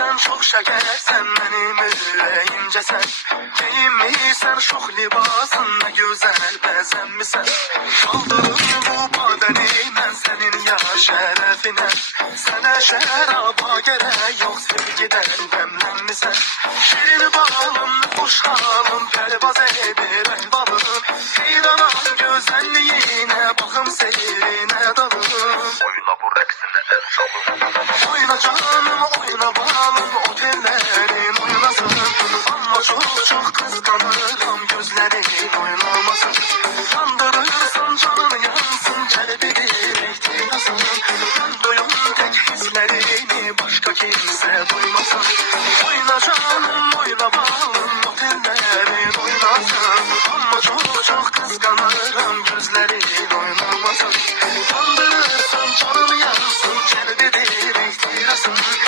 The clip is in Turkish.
Sen çok şekersen benim yüreğimce sen. Değil mi sen şok libasın ne güzel bezenmişsen. Kaldırın bu badeni ben senin ya şerefine. Sana şeraba gerek yok sevgiden demlenmişsen. Şirin balım hoş halım pervaz edir ehbabım. Heyranam güzelliğine bakım seyrine dalım. Oyna bu reksine el çalım. Oyna canım oyna balım otellerin oynasın. Ama çok çok kıskanırım gözlerin oynamasın. Yandırırsın canım yansın kalbini ihtiyasın. Ben duyum tek hislerini başka kimse duymasın. Oyna canım